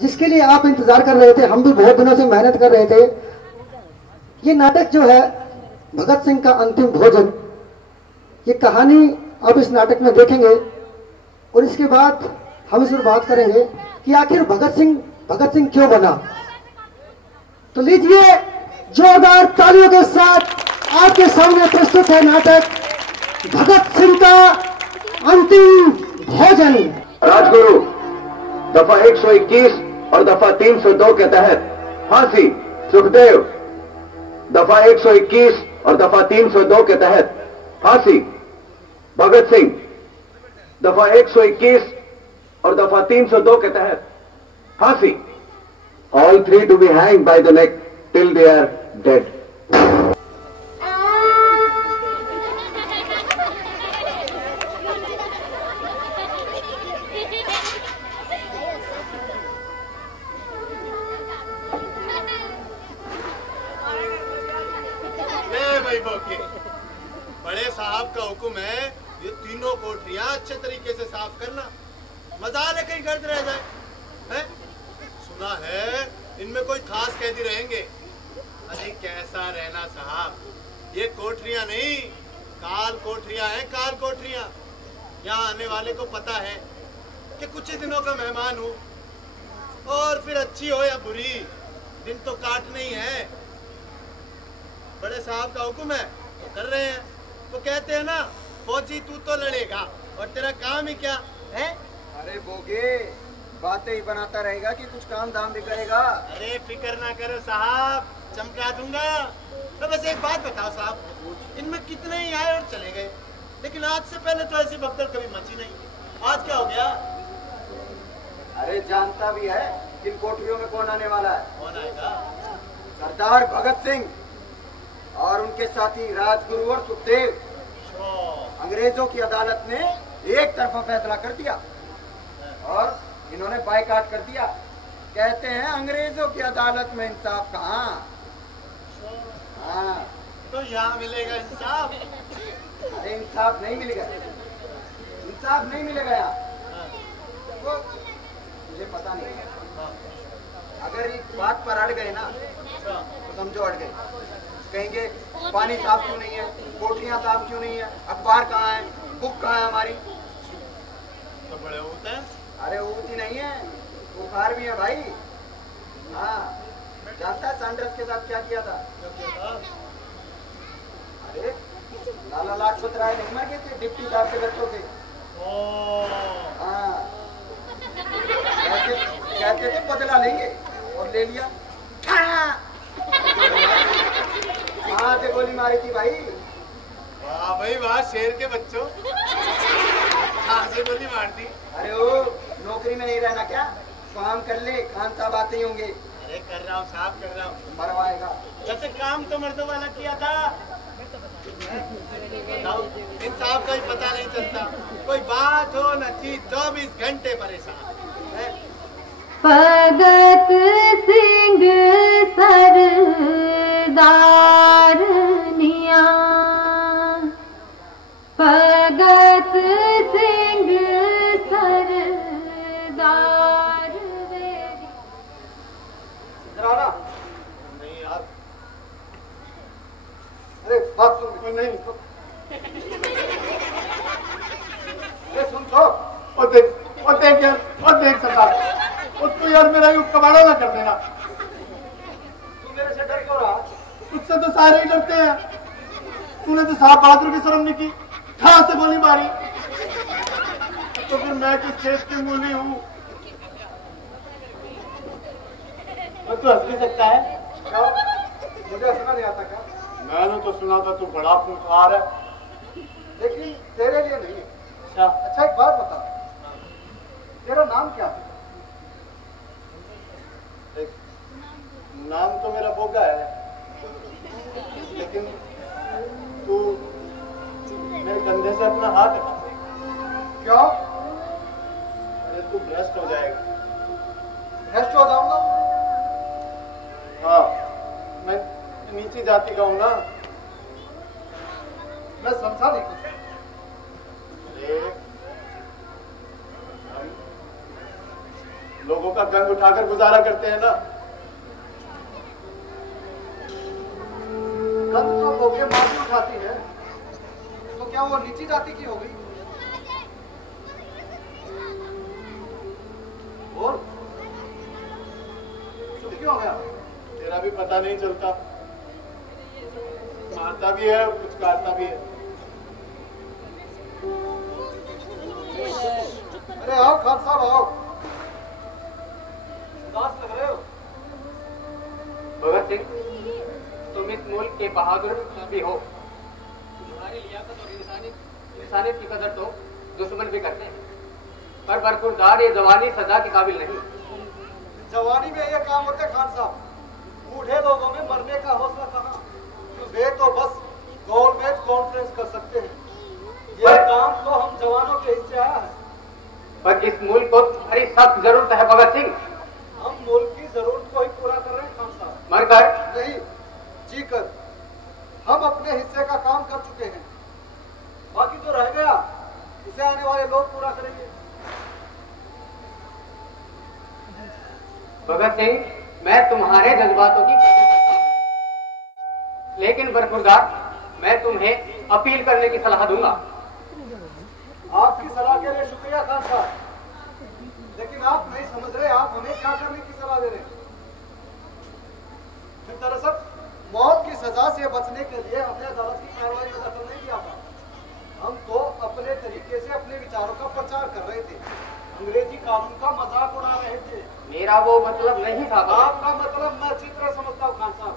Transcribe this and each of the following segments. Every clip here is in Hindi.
जिसके लिए आप इंतजार कर रहे थे, हम भी बहुत दिनों से मेहनत कर रहे थे। ये नाटक जो है भगत सिंह का अंतिम भोजन, ये कहानी आप इस नाटक में देखेंगे और इसके बाद हम इस पर बात करेंगे कि आखिर भगत सिंह क्यों बना। तो लीजिए जोरदार तालियों के साथ आपके सामने प्रस्तुत है नाटक भगत सिंह का अंतिम भोजन। राजगुरु दफा 121 और दफा 302 के तहत फांसी सुखदेव, दफा 121 और दफा 302 के तहत फांसी भगत सिंह, दफा 121 और दफा 302 के तहत फांसी। All three to be hanged by the neck till they are dead. बड़े साहब का हुक्म है ये तीनों कोठरियां अच्छे तरीके से साफ करना, मजाल है कहीं गर्द रह जाए है? सुना है इनमें कोई खास कैदी रहेंगे। अरे कैसा रहना साहब, ये कोठरियां नहीं काल कोठरियां हैं, काल कोठरियां। यहाँ आने वाले को पता है कि कुछ ही दिनों का मेहमान हूँ और फिर अच्छी हो या बुरी दिन तो काटने ही है। बड़े साहब का हुक्म है तो कर रहे हैं। तो कहते हैं ना फौजी तू तो लड़ेगा और तेरा काम ही क्या है। अरे बोगे बातें ही बनाता रहेगा कि कुछ काम धाम भी करेगा। अरे फिक्र ना करो साहब, चमका दूंगा। तो बस एक बात बताओ साहब, इनमें कितने ही आए और चले गए, लेकिन आज से पहले तो ऐसी भगदड़ कभी मची नहीं। आज क्या हो गया? अरे जानता भी है इन कोठरियों में कौन आने वाला है। कौन आएगा? सरदार भगत सिंह और उनके साथी राजगुरु और सुखदेव। अंग्रेजों की अदालत ने एक तरफा फैसला कर दिया और इन्होंने बायकाट कर दिया। कहते हैं अंग्रेजों की अदालत में इंसाफ कहाँ। हाँ तो यहाँ मिलेगा इंसाफ। अरे इंसाफ नहीं मिलेगा, इंसाफ नहीं मिलेगा यहाँ। वो मुझे पता नहीं, अगर एक बात पर अड़ गए ना तो समझो अड़ गए। कहेंगे पानी साफ क्यों नहीं है, कोठरियां साफ क्यों नहीं है, अखबार कहाँ है, बुक कहाँ है हमारी। तो बड़े होते हैं। अरे ऊँची नहीं है, बुखार भी है भाई। हाँ जानता है सैंडर्स के साथ क्या किया था? अरे लाला लाजपत राय नहीं मर गए थे डिप्टी साहब के बच्चों से। हाँ कहते थे बदला लेंगे और ले लिया। कहाँ से गोली मारी थी भाई? वाह भाई वाह, शेर के बच्चों। कहाँ से गोली मार दी? अरे वो नौकरी में नहीं रहना क्या, काम कर ले, खान साहब आते ही होंगे। अरे कर रहा हूँ साहब, कर रहा हूँ। मरवाएगा। वैसे काम तो मर्दों वाला किया था। इन साहब का ही पता नहीं चलता, कोई बात हो न चीज 24 घंटे परेशान। भगत सिंह सरदारनिया, भगत सिंह सरदार नहीं यार। अरे बात सुन। नहीं सुन तो। और देख यार, और देख सरदार, और तू यार मेरा यूं कबाड़ा ना कर देना। तू मेरे से डर क्यों रहा? तुझसे तो सारे ही डरते हैं। तूने तो साहब बहादुर की शर्म नहीं की, कहाँ से गोली मारी। तो फिर मैं किस देश की मूली हूँ? और तू हंस भी सकता है। क्या? मुझे हंसना नहीं आता क्या? मैंने तो सुना था तू बड़ा खूंखार है। लेकिन तेरे लिए नहीं। अच्छा एक बात बता, तेरा नाम क्या है? नाम तो मेरा बोगा है, लेकिन तू मेरे कंधे से अपना हाथ हटा दे। क्यों? अरे तू भ्रष्ट हो जाएगा। भ्रष्ट हो जाऊंगा? हाँ, मैं नीची जाति का हूँ ना। मैं समझा नहीं कुछ। अरे लोगों लोगों का गंग उठाकर गुजारा करते हैं ना। गंग तो लोगे माफी उठाती है, तो क्या वो नीची जाति की हो गई? और चुप क्यों हो गया? तेरा भी पता नहीं चलता, मारता भी है कुछ काटता भी है। अरे आओ खान साहब आओ, उदास लग रहे हो। भगत सिंह, तुम इस मुल्क के बहादुर भी हो। तुम्हारी लियाकत और इंसानियत की कदर तो दुश्मन भी करते हैं, पर बरखुरदार ये जवानी सजा के काबिल नहीं। जवानी में ये काम होते खान साहब, बूढ़े लोगों में मरने का हौसला कहाँ? वे तो बस गोलमेज कॉन्फ्रेंस कर सकते हैं। ये काम तो हम जवानों के हिस्से आया है। पर इस मुल्क को तुम्हारी सख्त जरूरत है भगत सिंह। हम मुल्क की जरूरत को ही पूरा कर रहे हैं खान साहब। मरकर नहीं, जी कर। हम अपने हिस्से का काम कर चुके हैं, बाकी जो रह गया उसे आने वाले लोग पूरा करेंगे। भगत सिंह, मैं तुम्हारे जज्बातों की कदर करता हूं, लेकिन बरखुरदार, मैं तुम्हें अपील करने की सलाह दूंगा। आपकी सलाह के लिए शुक्रिया खान साहब, लेकिन आप नहीं समझ रहे आप हमें क्या करने की सलाह दे रहे हैं। दरअसल मौत की सजा से बचने के लिए हमने अदालत की कार्रवाई में दखल नहीं दिया था। हम तो अपने तरीके से अपने विचारों का प्रचार कर रहे थे, अंग्रेजी कानून का मजाक उड़ा रहे थे। मेरा वो मतलब नहीं था। आपका मतलब मैं अच्छी तरह समझता हूँ खान साहब।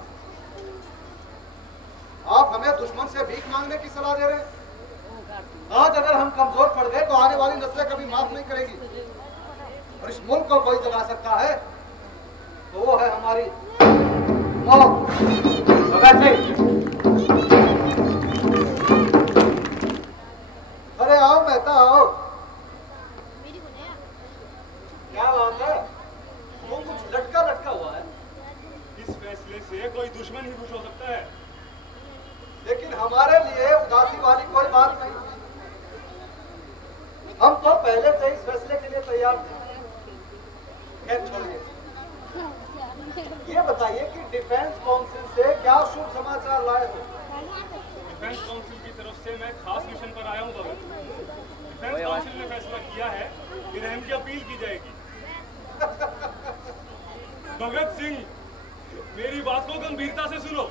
आप हमें दुश्मन से भीख मांगने की सलाह दे रहे हैं। आज अगर हम कमजोर पड़ गए तो आने वाली नस्लें कभी माफ नहीं करेगी, और इस मुल्क को कोई जगा सकता है तो वो है हमारी मौत। भगत सिंह, अरे आओ मेहता आओ। क्या बात है, वो कुछ लटका लटका हुआ है। इस फैसले से कोई दुश्मन ही खुश हो सकता है, लेकिन हमारे लिए उदासी वाली कोई बात नहीं। हम तो पहले से इस फैसले के लिए तैयार थे। खैर छोड़िए, ये बताइए कि डिफेंस काउंसिल से क्या शुभ समाचार लाए हो? डिफेंस काउंसिल की तरफ से मैं खास मिशन पर आया हूँ भगत। डिफेंस काउंसिल ने फैसला किया है कि रहम की अपील की जाएगी। भगत सिंह, मेरी बात को गंभीरता से सुनो।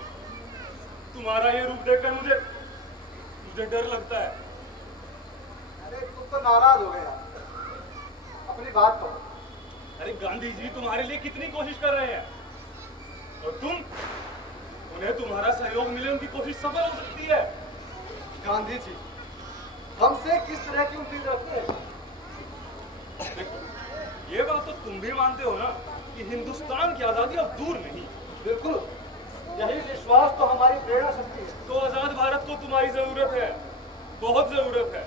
तुम्हारा ये रूप देखकर मुझे डर लगता है। अरे तुम तो नाराज हो गया, अपनी बात कहो। अरे गांधी जी तुम्हारे लिए कितनी कोशिश कर रहे हैं, और उन्हें तुम्हारा सहयोग मिले उनकी कोशिश सफल हो सकती है। गांधी जी हमसे किस तरह की उम्मीद रखते हैं? देखो, ये बात तो तुम भी मानते हो ना कि हिंदुस्तान की आजादी अब दूर नहीं। बिल्कुल, यही विश्वास तो हमारी प्रेरणा शक्ति है। तो आजाद भारत को तुम्हारी जरूरत है, बहुत जरूरत है।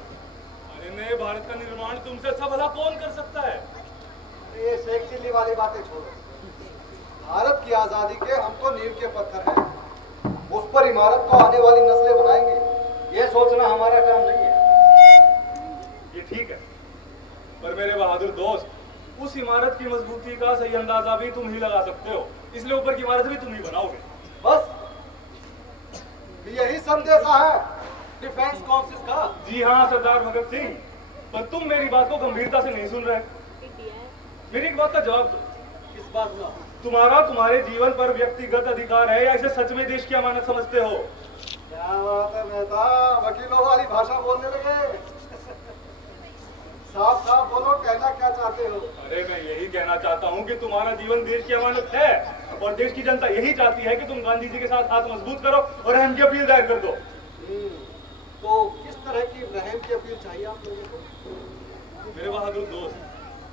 अरे नए भारत का निर्माण तुमसे अच्छा भला कौन कर सकता है? ये शेख चिल्ली वाली बातें छोड़ो। भारत की आजादी के हम तो नींव के पत्थर हैं, उस पर इमारत को आने वाली नस्लें बनाएंगे। ये सोचना हमारा काम नहीं है। ये ठीक है, पर मेरे बहादुर दोस्त, उस इमारत की मजबूती का सही अंदाजा भी तुम ही लगा सकते हो, इसलिए ऊपर की इमारत भी तुम ही बनाओगे। बस यही संदेशा है डिफेंस काउंसिल का। जी हाँ सरदार भगत सिंह, पर तुम मेरी बात को गंभीरता से नहीं सुन रहे। मेरी एक बात का जवाब दो। किस बात का? तुम्हारे जीवन पर व्यक्तिगत अधिकार है या इसे सच में देश की अमानत समझते हो? क्या बात है मेहता, वकीलों वाली भाषा बोलने लगे। साफ साफ बोलो, कहना क्या चाहते हो? अरे मैं यही कहना चाहता हूँ कि तुम्हारा जीवन देश की अमानत है, और देश की जनता यही चाहती है कि तुम गांधी जी के साथ हाथ मजबूत करो और रहम की अपील दायर कर दो। तो किस तरह की रहम की अपील चाहिए आप लोगों को? मेरे बहादुर दोस्त,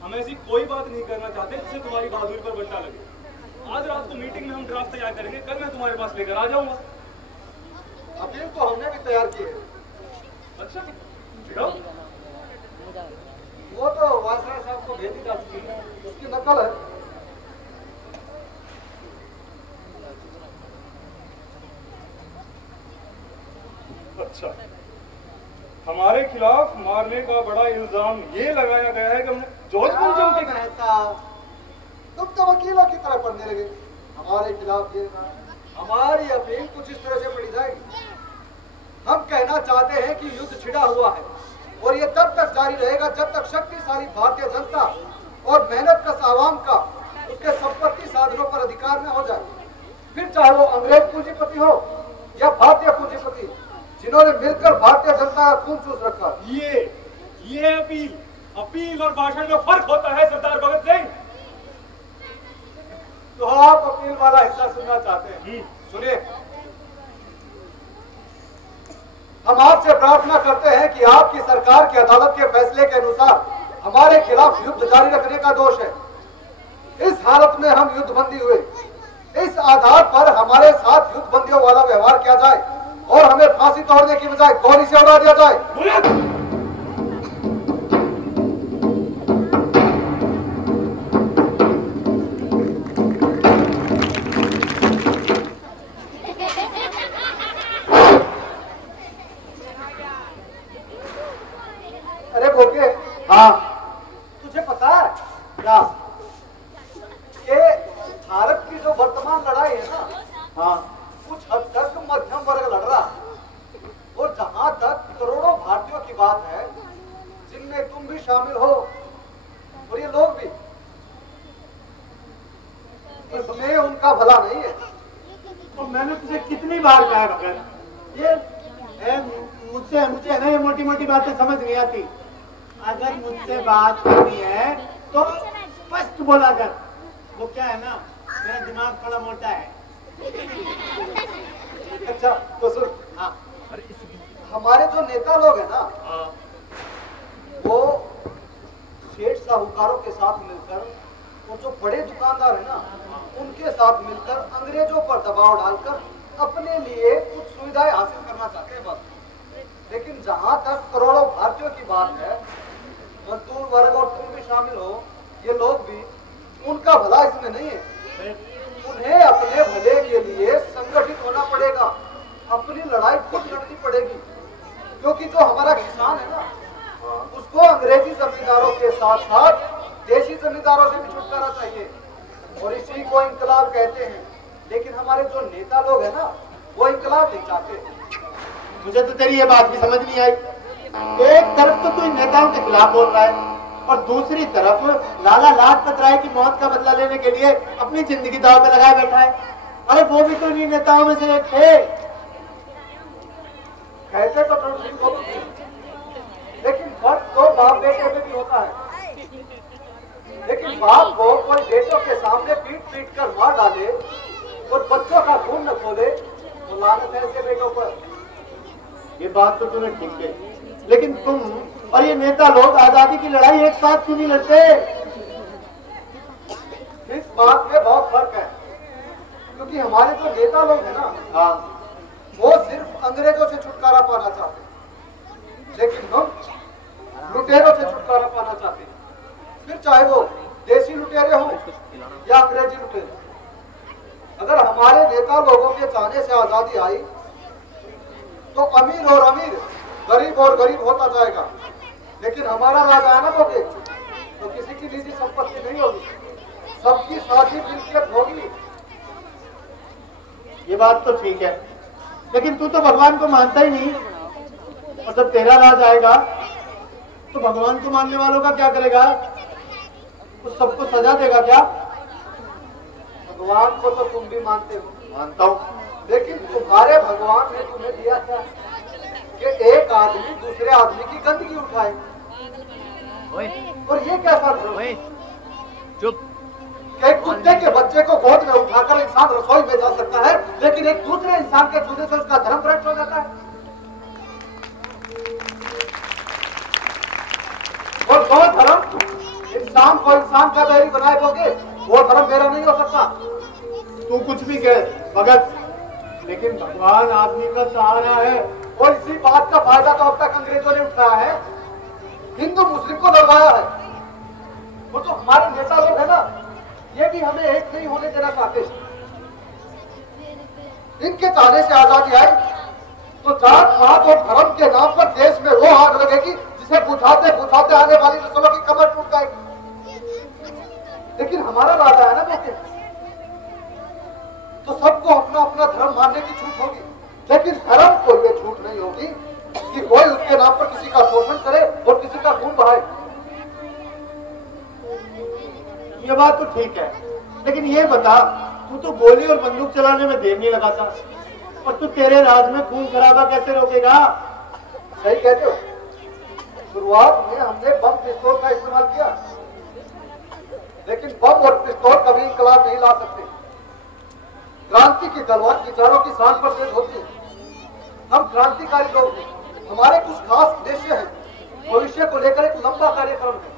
हम ऐसी कोई बात नहीं करना चाहते जिससे तुम्हारी बहादुरी पर बंटा लगे। आज रात को मीटिंग में हम ड्राफ्ट तैयार करेंगे, कल मैं तुम्हारे पास लेकर आ जाऊंगा। अपील तो हमने भी तैयार की है। अच्छा, दिखाओ। वो तो वायसराय साहब को भेजी जा चुकी है, उसकी नकल है। अच्छा, हमारे खिलाफ मारने का बड़ा इल्जाम ये लगाया गया है कि हमने जॉर्ज पंचम के मेहता, तुम तो वकीलों की तरह पढ़ने लगे। हमारे खिलाफ ये था, हमारी अपील कुछ इस तरह से पड़ी जाएगी। हम कहना चाहते हैं कि युद्ध छिड़ा हुआ है और ये तब तक जारी रहेगा जब तक शक्तिशाली भारतीय जनता और मेहनत कश आवाम का उसके संपत्ति साधनों पर अधिकार न हो जाए। फिर चाहे वो अंग्रेज पूंजीपति हो या भारतीय पूंजीपति, जिन्होंने मिलकर भारतीय जनता का खून चूस रखा। ये अपील और भाषण में फर्क होता है सरदार भगत सिंह। तो आप अपील वाला हिस्सा सुनना चाहते हैं? सुनिए, हम आपसे प्रार्थना करते हैं कि आपकी सरकार की अदालत के फैसले के अनुसार हमारे खिलाफ युद्ध जारी रखने का दोष है। इस हालत में हम युद्धबंदी हुए, इस आधार पर हमारे साथ युद्धबंदियों वाला व्यवहार किया जाए और हमें फांसी तोड़ने की बजाय गोली से उड़ा दिया जाए। अरे भोगे, हाँ, तुझे पता है क्या कि भारत की जो वर्तमान लड़ाई है ना, हाँ, कुछ हद तक मध्यम वर्ग लड़ रहा है। और जहां तक करोड़ों भारतीयों की बात है, जिनमें तुम भी शामिल हो और ये लोग भी, इसमें उनका भला नहीं है। तो मैंने तुझे कितनी बार कहा भगत, ये मुझे ना ये मोटी मोटी बातें समझ नहीं आती। अगर मुझसे बात करनी है तो स्पष्ट बोला कर। वो क्या है ना, मेरा दिमाग थोड़ा मोटा है। अच्छा तो सुन, हाँ, हमारे जो नेता लोग हैं ना, वो सेठ साहूकारों के साथ मिलकर और जो बड़े दुकानदार है ना, उनके साथ मिलकर अंग्रेजों पर दबाव डालकर अपने लिए कुछ सुविधाएं हासिल करना चाहते हैं बस। लेकिन जहां तक करोड़ों भारतीयों की बात है, मजदूर वर्ग और तुम भी शामिल हो, ये लोग भी, उनका भला इसमें नहीं है। उन्हें अपने भले के लिए संगठित होना पड़ेगा, अपनी लड़ाई खुद लड़नी पड़ेगी। क्योंकि जो हमारा किसान है ना, उसको अंग्रेजी जमींदारों के साथ साथ देशी जमींदारों से भी छुटकारा चाहिए और इसी को इंकलाब कहते हैं। लेकिन हमारे जो नेता लोग हैं ना, वो इंकलाब नहीं चाहते। मुझे तो तेरी ये बात भी समझ नहीं आई। एक तरफ तो तू इन नेताओं के खिलाफ बोल रहा है और दूसरी तरफ लाला लाजपत राय की मौत का बदला लेने के लिए अपनी जिंदगी दांव पे लगाए बैठा है। अरे वो भी तो इन नेताओं में से एक थे। कहते तो ठीक हो, लेकिन फर्क तो बाप बेटे में भी होता है। लेकिन बाप को कोई बेटों के सामने पीट पीट कर मार डाले और बच्चों का खून न खोले, तो लानत है ऐसे बेटों पर। ये बात तो तूने ठीक कही, लेकिन तुम और ये नेता लोग आजादी की लड़ाई एक साथ क्यों नहीं लड़ते? इस बात में बहुत फर्क है, क्योंकि हमारे जो नेता लोग हैं ना, हाँ, वो सिर्फ अंग्रेजों से छुटकारा पाना चाहते हैं, लेकिन हम लुटेरों से छुटकारा पाना चाहते हैं। फिर चाहे वो देसी लुटेरे हो या अंग्रेजी लुटेरे। अगर हमारे नेता लोगों के चाहने से आजादी आई तो अमीर और अमीर, गरीब और गरीब होता जाएगा। लेकिन हमारा राज आया ना लोगे, तो किसी की निजी संपत्ति नहीं होगी, सबकी साझी मिल्कियत होगी। ये बात तो ठीक है, लेकिन तू तो भगवान को मानता ही नहीं। और जब तेरा राज आएगा तो भगवान को मानने वालों का क्या करेगा? तो सबको सजा देगा क्या? भगवान को तो तुम भी मानते हो। मानता हूँ, लेकिन तुम्हारे भगवान ने तुम्हें दिया क्या कि एक आदमी दूसरे आदमी की गंदगी उठाए। और ये क्या फर्क है? चुप। एक कुत्ते के बच्चे को गोद में उठाकर इंसान रसोई में जा सकता है, लेकिन एक दूसरे इंसान के छूने से उसका धर्म भ्रष्ट हो जाता है। और जो धर्म इंसान को इंसान का बैरी बनाए दोगे, वो धर्म मेरा नहीं हो सकता। तू कुछ भी कह भगत, लेकिन भगवान आदमी का सहारा है। और इसी बात का फायदा तो अब तक अंग्रेजों ने उठाया है, हिंदू मुस्लिम को लड़वाया है। वो जो हमारे नेता लोग है ना, ये भी हमें एक नहीं होने देना चाहते। इनके चाहने से आजादी आई तो जात पात और धर्म के नाम पर देश में वो आग लगेगी जिसे बुझाते बुझाते आने वाली नस्लों की कमर टूट जाएगी। लेकिन हमारा राजा है ना बेटे, तो सबको अपना अपना धर्म मानने की छूट होगी, लेकिन धर्म को ये छूट नहीं होगी कि कोई उसके नाम पर किसी का शोषण करे और किसी का खून बहाए। ये बात तो ठीक है, लेकिन ये बता, तू तो गोली और बंदूक चलाने में देर नहीं लगाता, और तू तेरे राज में खून खराबा कैसे रोकेगा? सही कहते हो, शुरुआत में हमने बम पिस्तौल का इस्तेमाल किया, लेकिन बम और पिस्तौल कभी इंकलाब नहीं ला सकते। क्रांति की तलवार विचारों की शान पर तेज होती है। हम क्रांतिकारी लोग हैं, हमारे कुछ खास उद्देश्य हैं, भविष्य को लेकर एक लंबा कार्यक्रम है।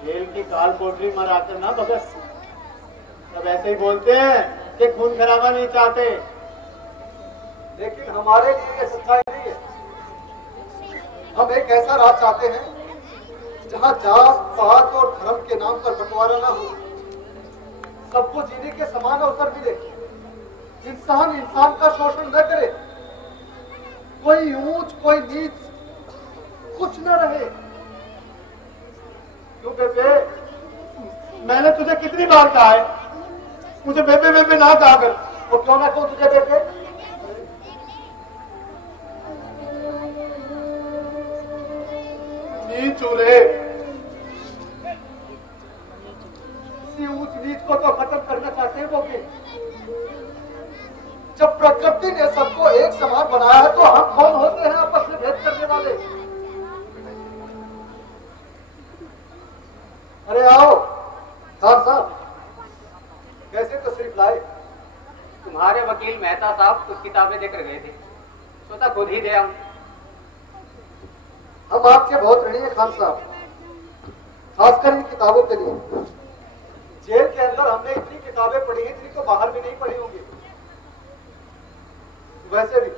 खेल की काल पोटरी मराकर ना भगत, सब ऐसे ही बोलते हैं कि खून खराबा नहीं चाहते, लेकिन हमारे लिए सच्चाई नहीं है। हम एक ऐसा राज चाहते हैं जहां जात पात और धर्म के नाम पर बंटवारा ना हो, सबको जीने के समान अवसर मिले, इंसान इंसान का शोषण न करे, कोई ऊंच कोई नीच कुछ न रहे। क्यों बेबे, मैंने तुझे कितनी बार कहा है मुझे बेबे बेबे ना कहा कर। वो क्यों ना कहूं तुझे बेबे? नीच रे, इसी ऊंच नीच को तो खत्म करना चाहते हैं वो भी। जब प्रकृति ने सबको एक समान बनाया है तो हम कौन होते हैं आपस में भेद करने वाले? अरे आओ खान साहब, कैसे तशरीफ लाए? तुम्हारे वकील मेहता साहब कुछ किताबें देकर गए थे, सोचा खुद ही दे आऊं। हम आपके बहुत ऋणी हैं खान साहब, खासकर इन किताबों के लिए। जेल के अंदर हमने इतनी किताबें पढ़ी हैं जिनको बाहर भी नहीं पढ़ी होंगी। वैसे भी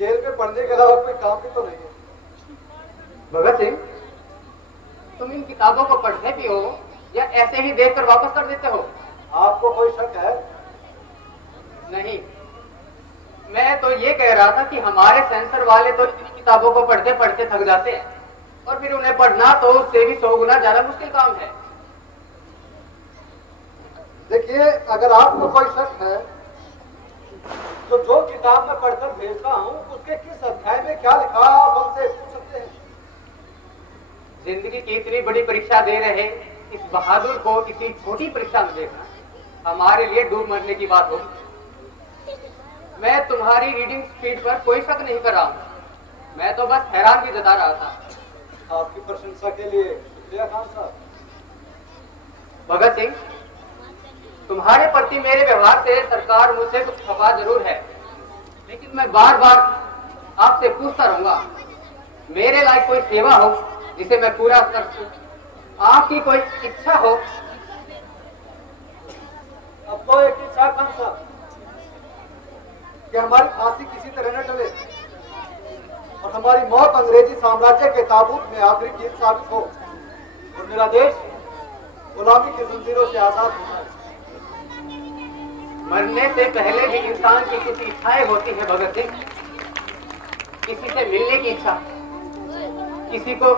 जेल में पढ़ने के अलावा कोई काम भी तो नहीं है। भगत सिंह, तुम इन किताबों को पढ़ते भी हो या ऐसे ही देखकर वापस कर देते हो? आपको कोई शक है? नहीं, मैं तो ये कह रहा था कि हमारे सेंसर वाले तो इतनी किताबों को पढ़ते पढ़ते थक जाते हैं, और फिर उन्हें पढ़ना तो उससे भी 100 गुना ज्यादा मुश्किल काम है। देखिए, अगर आपको कोई शक है तो जो किताब मैं पढ़कर भेजता हूँ उसके किस अध्याय में क्या लिखा आप हमसे पूछ सकते हैं। जिंदगी की इतनी बड़ी परीक्षा दे रहे इस बहादुर को इतनी छोटी परीक्षा में देखना हमारे लिए डूब मरने की बात होगी। मैं तुम्हारी रीडिंग स्पीड पर कोई शक नहीं कर रहा हूँ, मैं तो बस हैरानगी जता रहा था। आपकी प्रशंसा के लिए शुक्रिया खान साहब। भगत सिंह, तुम्हारे प्रति मेरे व्यवहार से सरकार मुझसे कुछ खफा जरूर है, लेकिन मैं बार बार आपसे पूछता रहूंगा, मेरे लायक कोई सेवा हो जिसे मैं पूरा कर सकूं, आपकी कोई इच्छा हो। अब तो एक इच्छा खान साहब कि हमारी फांसी किसी तरह न टले और हमारी मौत अंग्रेजी साम्राज्य के ताबूत में आखिरी कीमत साबित हो और मेरा देश गुलामी की जंजीरों से आजाद होना है। मरने से पहले भी इंसान की कुछ इच्छाएं होती हैं भगत सिंह, किसी से मिलने की इच्छा, किसी को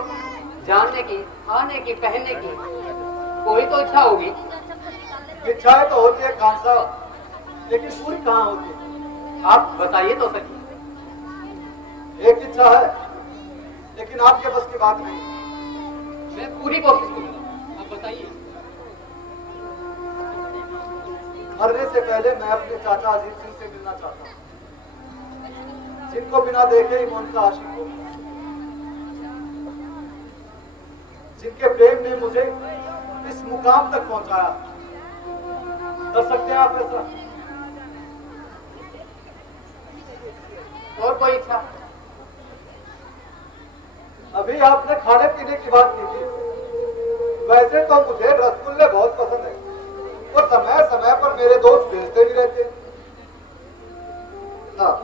जानने की, खाने की, पहनने की, कोई तो इच्छा होगी। इच्छाएं तो होती है खान साहब, लेकिन पूरी कहाँ होती है? आप बताइए तो सही। एक इच्छा है लेकिन आपके बस की बात नहीं। मैं पूरी कोशिश करूंगा, आप बताइए। मरने से पहले मैं अपने चाचा अजीत सिंह से मिलना चाहता हूँ, जिनको बिना देखे ही मैं उनका आशिक हूँ, जिनके प्रेम ने मुझे इस मुकाम तक पहुंचाया। कर सकते हैं आप ऐसा? और कोई इच्छा? अभी आपने खाने पीने की बात की थी। वैसे तो मुझे रसगुल्ले बहुत पसंद है और समय समय पर मेरे दोस्त भेजते भी रहते हैं। हाँ,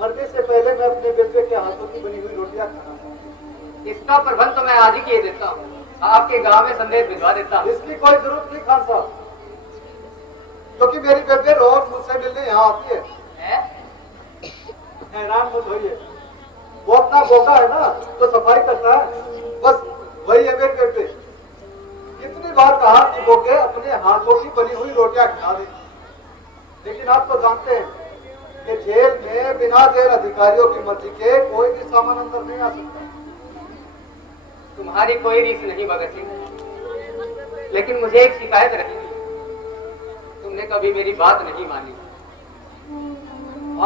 मरने से पहले मैं अपने बेटे के हाथों की बनी हुई रोटियां खाना चाहूंगा। इसका प्रबंध तो मैं आज ही किए देता हूँ, आपके गांव में संदेश भिजवा देता हूँ। इसकी कोई जरूरत नहीं खान साहब, क्योंकि मेरी बेबे रोज मुझसे मिलने यहाँ आती है। हैरान मत होइए, वो अपना बोका है ना तो सफाई करता है, बस वही है मेरे बेटे। कितनी बार कहा कि वो के अपने हाथों की बनी हुई रोटियां खिला दे, लेकिन आप तो जानते हैं कि जेल में बिना जेल अधिकारियों की मर्जी के कोई भी सामान अंदर नहीं आ सकता। तुम्हारी कोई रीस नहीं भगत सिंह, लेकिन मुझे एक शिकायत रही, तुमने कभी मेरी बात नहीं मानी।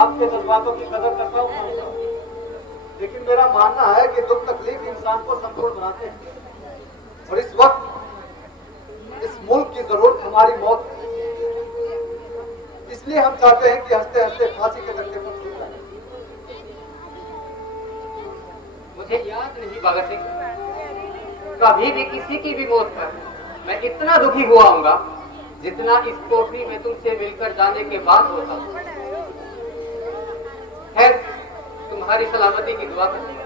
आपके जज्बातों की कदर करता हूँ, लेकिन मेरा मानना है कि दुख तकलीफ इंसान को संपूर्ण बनाते हैं, और इस वक्त इस मुल्क की जरूरत हमारी मौत है। इसलिए हम चाहते हैं कि हंसते हंसते फांसी के धक्के पर छूट जाए। मुझे याद नहीं भगत सिंह, कभी भी किसी की भी मौत पर मैं इतना दुखी हुआ हूँगा जितना इस कोठरी में तुमसे मिलकर जाने के बाद होता। खैर, तुम्हारी सलामती की दुआ करती हूँ।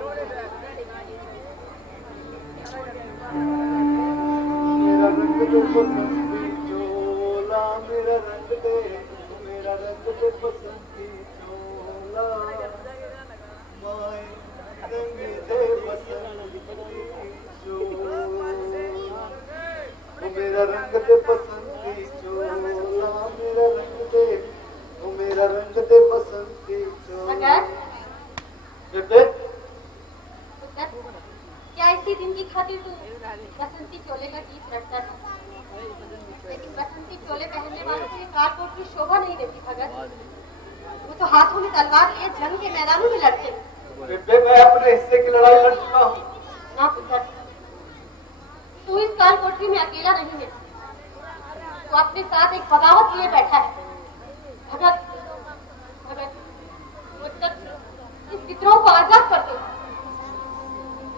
मेरा रंग दे बसंती चोला, मेरा रंग दे, मेरा रंग दे बसंती चोला, माए रंग दे बसंती चोला, मेरा रंग दे बसंती चोला, मेरा रंग दे, मेरा रंग दे बसंती चोला। बेटे, क्या इसी दिन की खातिर तू बसंती चोले का गीत रटता था? लेकिन बसंती चोले पहनने वालों के कारकोट की शोभा नहीं देती भगत। वो तो हाथों में तलवार लिए जंग के मैदानों में लड़ते। बेटे, मैं अपने हिस्से की लड़ाई लड़ चुका हूँ। ना पुत्र, तू इस कारकोटरी में अकेला नहीं है, तो अपने साथ एक बगावत लिए बैठा है। भगत, भगत, इस विद्रोह को आजाद कर दे।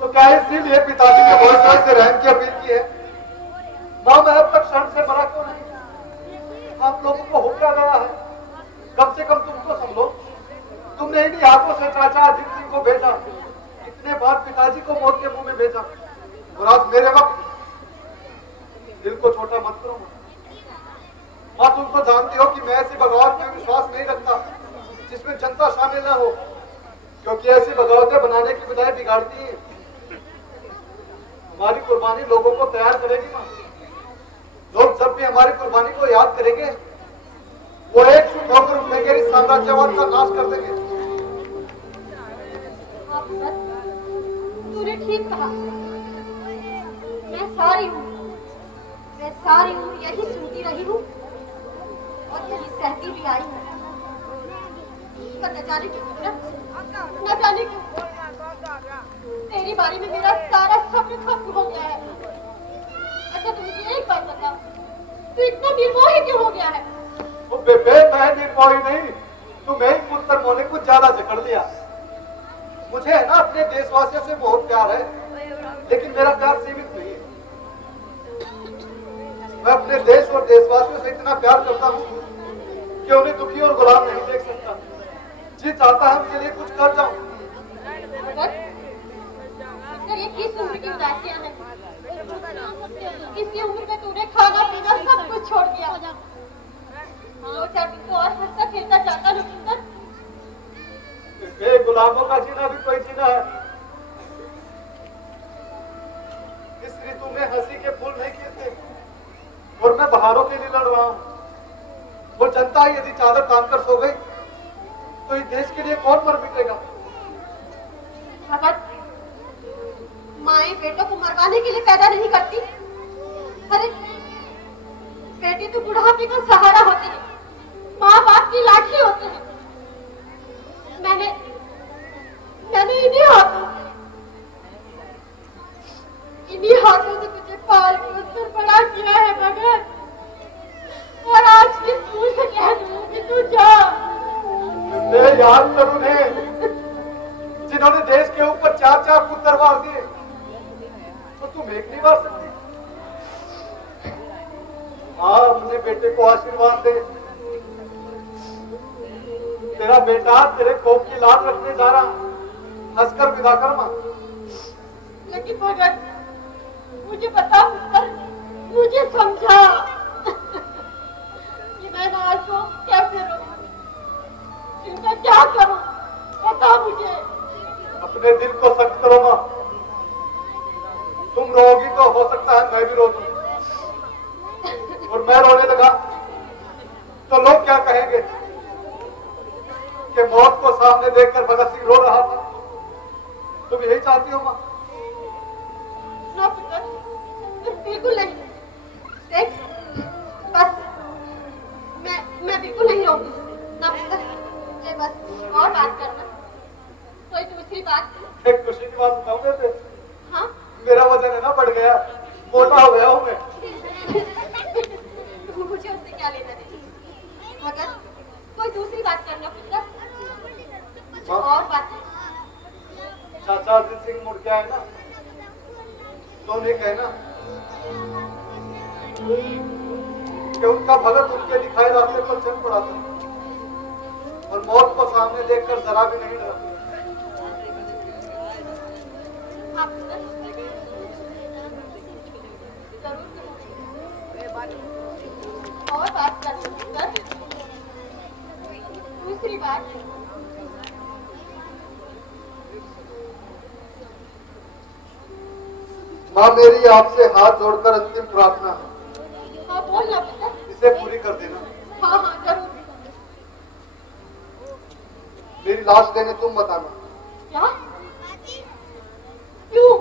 तो क्या इसीलिए पिताजी ने बहुत साल से रहम की अपील की है? माँ, मैं अब तक क्षण से मरा क्यों नहीं? आप लोगों को हो क्या गया है? कम से कम तुम तो समझो, तुमने इन्हीं हाथों से चाचा अजीत सिंह को भेजा, इतने बार पिताजी को मौत के मुंह में भेजा, और आज मेरे वक्त दिल को छोटा मत करो। माँ, तुम तो जानती हो कि मैं ऐसी बगावत में विश्वास नहीं रखता जिसमें जनता शामिल न हो, क्योंकि ऐसी बगावतें बनाने की बजाय बिगाड़ती हैं। हमारी कुर्बानी लोगों को तैयार करेगी माँ। लोग जब भी हमारी कुर्बानी को याद करेंगे, वो एक सुख होकर उठेंगे, इस साम्राज्यवाद का नाश कर देंगे। तूने ठीक कहा। मैं सारी हूँ यही सुनती रही हूँ और यही सहती भी आई हूँ। पर न जाने क्यों, न जाने क्यों तेरी बारे में मेरा सारा सब्र खत्म हो गया है। अच्छा, तुम मुझे एक बात बता, तू इतना निर्मोही क्यों हो गया है? वो बेबे, मैं निर्मोही नहीं, तुम्हें ही पुत्र मोने कुछ ज्यादा जकड़ लिया। मुझे है ना अपने देशवासियों से बहुत प्यार है, लेकिन मेरा प्यार सीमित नहीं है। मैं अपने देश और देशवासियों से इतना प्यार करता हूँ कि उन्हें दुखी और गुलाम नहीं देख सकता। जी चाहता है उनके लिए कुछ कर जाऊं। ये किस उम्र की उदासियां हैं? किसी उम्र में तूने खाना पीना सब कुछ छोड़ दिया। 2-4 दिन तो और हंसता खेलता जाता लुकिंदर। गुलामों का जीना भी कोई जीना है। इस ऋतु में हंसी के फूल नहीं खिलते और मैं बहारों के लिए लड़ रहा हूँ। वो जनता यदि चादर तानकर सो गई तो इस देश के लिए कौन मर मिटेगा? माएं बेटों को मरवाने के लिए पैदा नहीं करती। अरे बेटी तो बुढ़ापे का सहारा होती है, माँ बाप की लाठी होते हैं। मैंने इन्हीं हाथों से तुझे पाल पोसकर बड़ा किया है भगत, और आज किस मुंह से कह दूं कि तू जा। याद कर उन्हें जिन्होंने देश के ऊपर 4-4 पुत्र मार दिए, तो तुम एक नहीं मार सकती। हाँ, अपने बेटे को आशीर्वाद दे। तेरा बेटा तेरे कोप की लात रखने जा रहा, हंसकर विदा कर मां। लेकिन भगत, मुझे बता पुत्र, मुझे समझा कि मैं आज को कैसे रोऊं, इनका क्या करूं, बता मुझे। अपने दिल को सख्त करो मां। तुम रोगी तो हो सकता है मैं भी रो दूं, और मैं रोने लगा तो लोग क्या कहेंगे कि मौत को सामने देखकर भगत सिंह रो रहा था। तुम यही चाहती हो मां? ना पुत्र, बिल्कुल नहीं। देख, बस मैं बिल्कुल नहीं रोऊंगी। ना पुत्र, ये बस और बात करना, कोई दूसरी बात। एक खुशी की बात बताऊं बेटे? हाँ? मेरा वजन है ना बढ़ गया, मोटा हो गया हूं मैं। मुझे उससे क्या लेना है? मगर कोई दूसरी बात करना पुत्र, कुछ और बात। चाचा अजीत सिंह मुड़ के आए ना, तो उन्हें कहना कि उनका भगत उनके दिखाए रास्ते पर चल पड़ा था और मौत को सामने देखकर जरा भी नहीं डरा। और बात कर सकते हैं। दूसरी बात, माँ मेरी आपसे हाथ जोड़कर अंतिम प्रार्थना है। हाँ बोलना पुत्र। इसे पूरी कर देना। हाँ हाँ जरूर। मेरी लाश लेने तुम बताना। क्या? क्यों?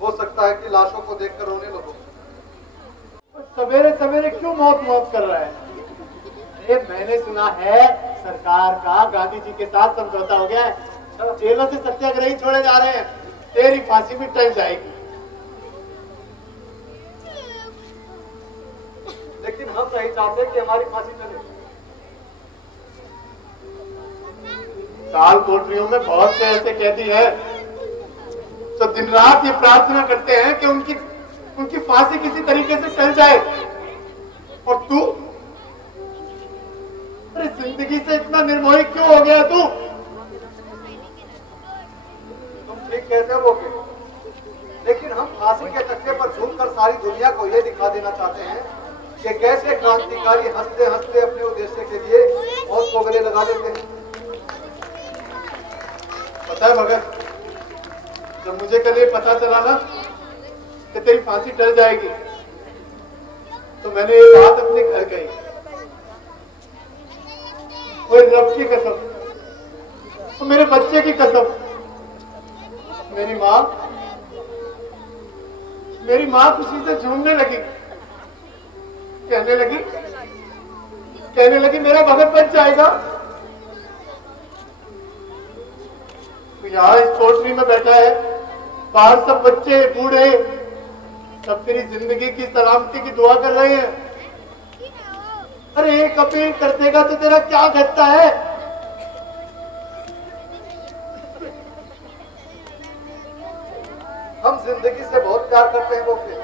हो सकता है कि लाशों को देखकर रोने लगो। सवेरे सवेरे क्यों मौत मौत कर रहा है? अरे मैंने सुना है सरकार का गांधी जी के साथ समझौता हो गया है, जेलों से सत्याग्रही छोड़े जा रहे हैं, तेरी फांसी भी टल जाएगी। लेकिन हम नहीं चाहते कि हमारी फांसी टले। काल कोठरियों में बहुत से ऐसे कैदी हैं तो दिन रात ये प्रार्थना करते हैं कि उनकी फांसी किसी तरीके से टल जाए, और तू अरे जिंदगी से इतना निर्मोही क्यों हो गया तू? तुम ठीक कहते हो, लेकिन हम फांसी के तख्ते पर झूमकर सारी दुनिया को ये दिखा देना चाहते हैं कि कैसे क्रांतिकारी हंसते हंसते अपने उद्देश्य के लिए मौत को गले लगा लेते हैं। पता है भगत, जब मुझे कल ये पता चला ना कि तेरी फांसी टल जाएगी, तो मैंने ये बात अपने घर कही। और रब की कसम, तो मेरे बच्चे की कसम, मेरी माँ खुशी से झूमने लगी, कहने लगी मेरा भगत बच जाएगा। तो यहाँ इस कोठरी में बैठा है, बाहर सब बच्चे बूढ़े सब तेरी जिंदगी की सलामती की दुआ कर रहे हैं। अरे एक अपील कर देगा तो तेरा क्या घटता है? हम जिंदगी से बहुत प्यार करते हैं बोके,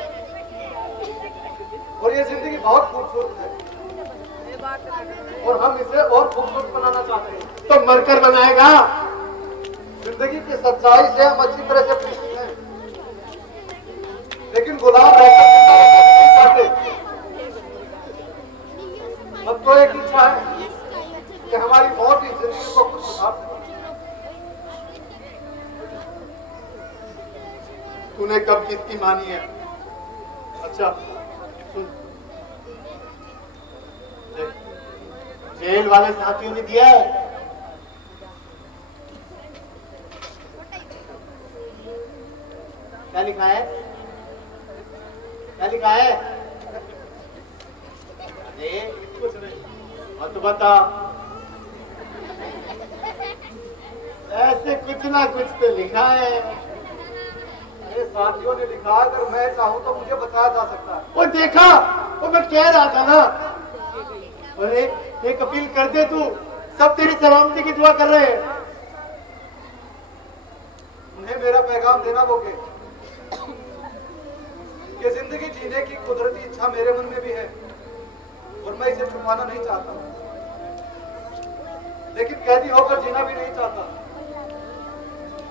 और ये जिंदगी बहुत खूबसूरत है और हम इसे और खूबसूरत बनाना चाहते हैं। तो मरकर बनाएगा। जिंदगी की सच्चाई से हम अच्छी तरह से परिचित हैं, लेकिन गुलाम रहकर अब तो एक इच्छा है कि हमारी मौत इस जिंदगी को खुद सुधार सके। तूने कब किसकी मानी है? अच्छा सुन, जेल वाले साथियों ने दिया है। क्या लिखा है? क्या लिखा है? कुछ नहीं। और तू बता, ऐसे कुछ ना कुछ तो लिखा है। मेरे साथियों ने लिखा, अगर मैं चाहूं तो मुझे बचाया जा सकता है। वो देखा, वो मैं कह रहा था ना। अरे एक अपील कर दे तू, सब तेरी सलामती की दुआ कर रहे हैं। उन्हें मेरा पैगाम देना बोगे कि जिंदगी जीने की कुदरती इच्छा मेरे मन में भी है और मैं इसे छुपाना नहीं चाहता, लेकिन कैदी होकर जीना भी नहीं चाहता।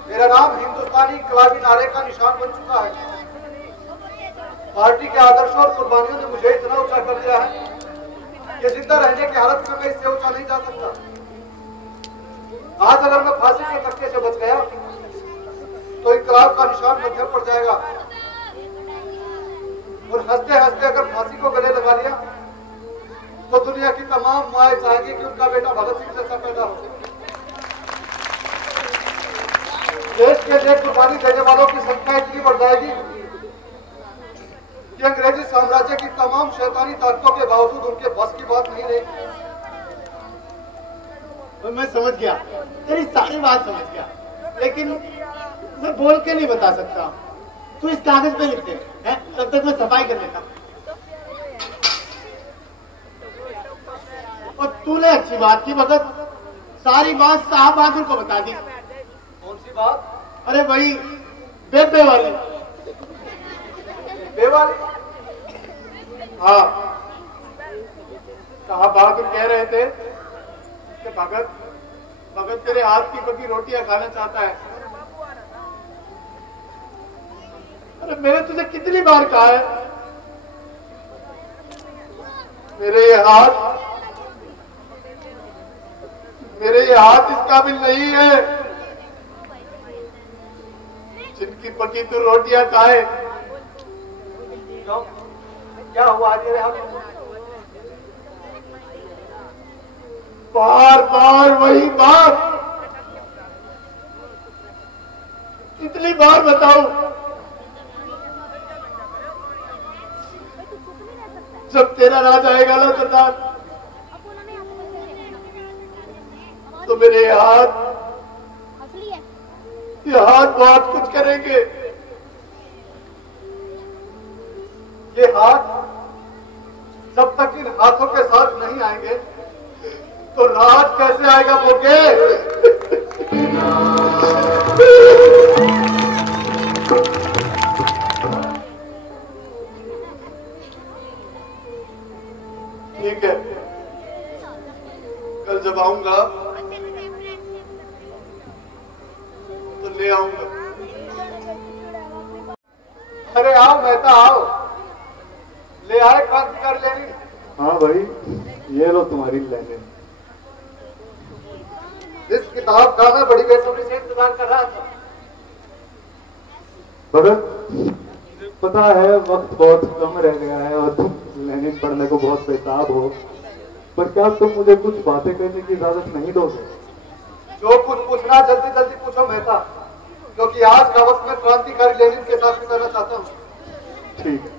मेरा नाम हिंदुस्तानी इनकलाबी नारे का निशान बन चुका है। पार्टी के आदर्शों और कुर्बानियों ने मुझे इतना ऊंचा कर दिया है कि जिंदा रहने की हालत में मैं इससे ऊंचा नहीं जा सकता। आज अगर मैं फांसी के तख्ते से बच गया तो इनकलाब का निशान मध्यम पड़ जाएगा। और हंसते हंसते अगर फांसी को गले लगा लिया तो दुनिया की तमाम माएं चाहेंगी कि उनका बेटा भगत सिंह जैसा पैदा हो। देश के लिए कुर्बानी देने वालों की संख्या इतनी बढ़ जाएगी कि अंग्रेजी साम्राज्य की तमाम शैतानी ताकतों के बावजूद उनके बस की बात नहीं रहेगी। तो मैं समझ गया, तेरी सारी बात समझ गया, लेकिन मैं बोल के नहीं बता सकता। तू इस कागज पे लिख दे, हैं? तब तक मैं सफाई कर लेता। और तूने अच्छी बात की भगत, सारी बात साहब बहादुर को बता दी। कौन सी बात? अरे वही बेबे वाली। बेवाली? हाँ, साहब बहादुर कह रहे थे कि भगत तेरे हाथ की पकी रोटियां खाना चाहता है। अरे मैंने तुझे कितनी बार कहा है, मेरे ये हाथ इस काबिल नहीं है जिनकी पकी तू रोटियां खाए। क्या हुआ तेरे हाथ? बार बार वही बात, कितनी बार बताऊं? जब तेरा राज आएगा ना सरदार, तो मेरे ये हाथ बहुत कुछ करेंगे। ये हाथ जब तक इन हाथों के साथ नहीं आएंगे तो राज कैसे आएगा बोके? ठीक है, कल जब आऊंगा तो ले आऊंगा। अरे आओ मेहता आओ, ले आए क्रांतिकारी लेनिन। हाँ भाई, ये लो तुम्हारी लेनिन। इस किताब का मैं बड़ी बेसब्री से इंतजार कर रहा था। भगत, पता है वक्त बहुत कम रह गया है और तुम लेनिन पढ़ने को बहुत बेताब हो, पर क्या तुम मुझे कुछ बातें करने की इजाजत नहीं दोगे? जो कुछ पूछना जल्दी जल्दी पूछो मेहता, क्योंकि आज का वक्त मैं क्रांतिकारी लेनिन के साथ बिताना चाहता हूँ। ठीक है,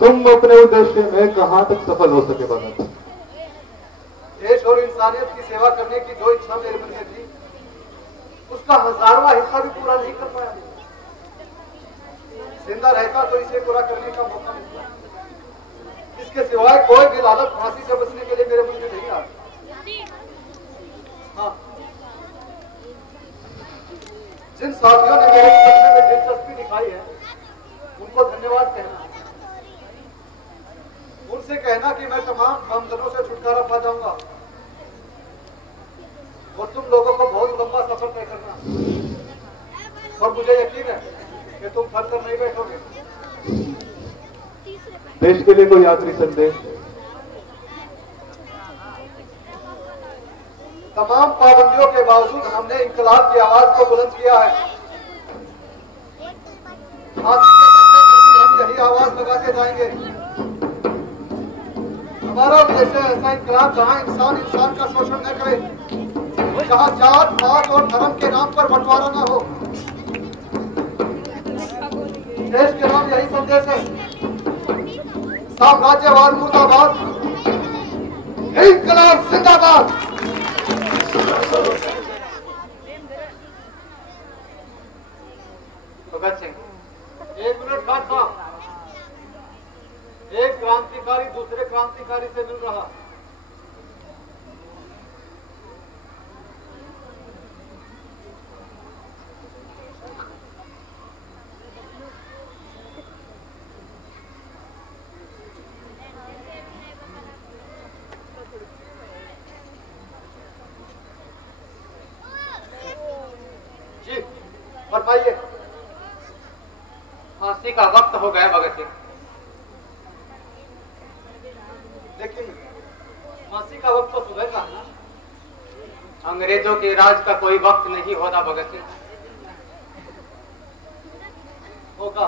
तुम अपने उद्देश्य में कहाँ तक सफल हो सके भगत? देश और इंसानियत की सेवा करने की जो इच्छा मेरे मन में थी, उसका 1000वां हिस्सा भी पूरा नहीं कर पाया। जिंदा रहता तो इसे पूरा करने का मौका मिलता। इसके सिवाय कोई भी लालच फांसी से बचने के लिए मेरे मन में नहीं आती। हाँ, जिन साथियों ने मेरे बचने में दिलचस्पी दिखाई है, उनको धन्यवाद कहना। उनसे कहना कि मैं तमाम बंधनों से छुटकारा पा जाऊंगा और तुम लोगों को बहुत लंबा सफर तय करना। और मुझे यकीन है कि तुम थक कर नहीं बैठोगे। देश के लिए कोई आखिरी संदेश? तमाम पाबंदियों के बावजूद हमने इंकलाब की आवाज को बुलंद किया है। फांसी के सपने पर भी हम यही आवाज लगाते जाएंगे। हमारा उद्देश्य ऐसा इंकलाब जहां इंसान इंसान का शोषण न करे, जहां जात पात और धर्म के नाम पर बंटवारा न हो। देश के नाम यही संदेश है, साम्राज्यवाद मुर्दाबाद, इंकलाब जिंदाबाद। भगत सिंह, 1 मिनट खान साहब, एक क्रांतिकारी दूसरे क्रांतिकारी से मिल रहा। जी फरमाइए। फांसी का वक्त हो गया भगत सिंह। लेकिन फांसी का वक्त तो सुबह का है ना? अंग्रेजों के राज का कोई वक्त नहीं होता भगत सिंह। होगा,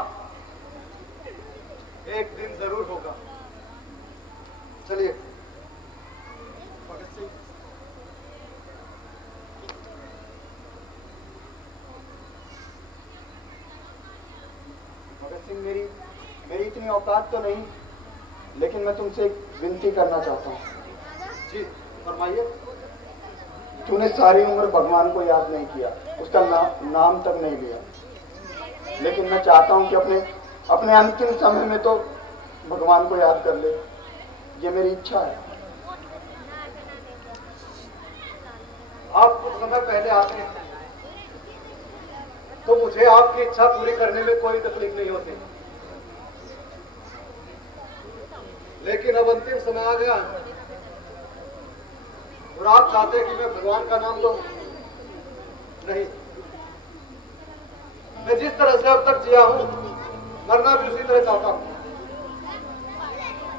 एक दिन जरूर होगा। चलिए। भगत सिंह, भगत सिंह, मेरी इतनी औकात तो नहीं, लेकिन मैं तुमसे एक विनती करना चाहता हूँ। जी फरमाइए। तूने सारी उम्र भगवान को याद नहीं किया, उसका नाम तक नहीं लिया, लेकिन मैं चाहता हूँ कि अपने अंतिम समय में तो भगवान को याद कर ले। ये मेरी इच्छा है। आप कुछ समय पहले आते हैं तो मुझे आपकी इच्छा पूरी करने में कोई तकलीफ नहीं होती, लेकिन अब अंतिम समय आ गया और आप चाहते हैं कि मैं भगवान का नाम लूं। नहीं, मैं जिस तरह से अब तक जिया हूं, मरना भी उसी तरह चाहता हूं।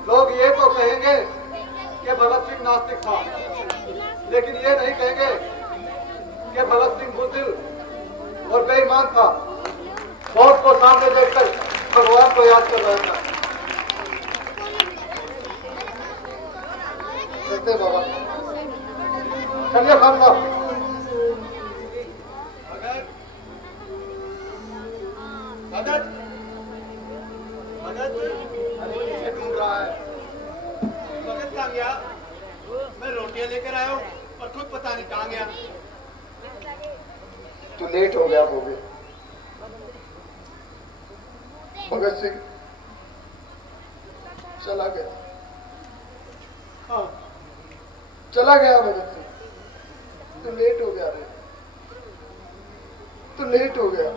लोग ये तो कहेंगे कि भगत सिंह नास्तिक था, लेकिन ये नहीं कहेंगे कि भगत सिंह बुज़दिल और बेईमान था। मौत को सामने देखकर भगवान को याद कर रहा था। बाबा चलिए खान साहब। भगत किसे ढूंढ रहा है? भगत कहाँ गया? मैं रोटियां लेकर आया हूँ और खुद पता नहीं कहाँ गया। तू लेट हो गया होगे। भगत सिंह चला गया। हाँ, चला गया भगत सिंह। तू लेट हो गया रे, तू लेट हो गया।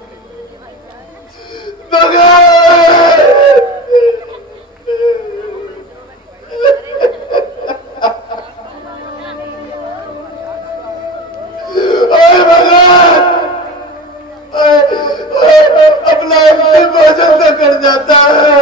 अपना अंतिम भोजन तो कर जाता है।